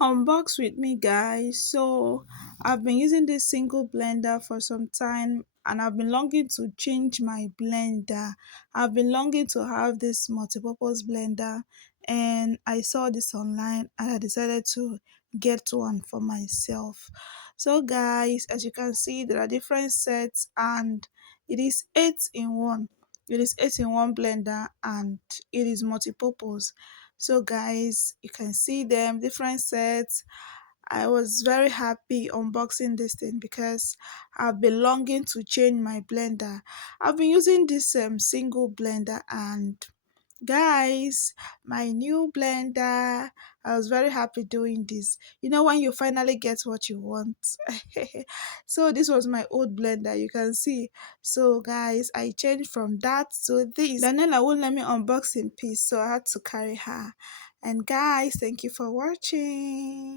Unbox with me, guys. So I've been using this single blender for some time and I've been longing to change my blender. I've been longing to have this multi-purpose blender, and I saw this online and I decided to get one for myself. So guys, as you can see, there are different sets and it is 8 in 1. It is 8 in 1 blender and it is multi-purpose. So guys, you can see them different sets. I was very happy unboxing this thing because I've been longing to change my blender. I've been using this single blender, and guys, my new blender, I was very happy doing this. You know, when you finally get what you want. So this was my old blender, you can see. So guys, I changed from that to this. Daniela won't let me unbox in peace, so I had to carry her. And guys, thank you for watching.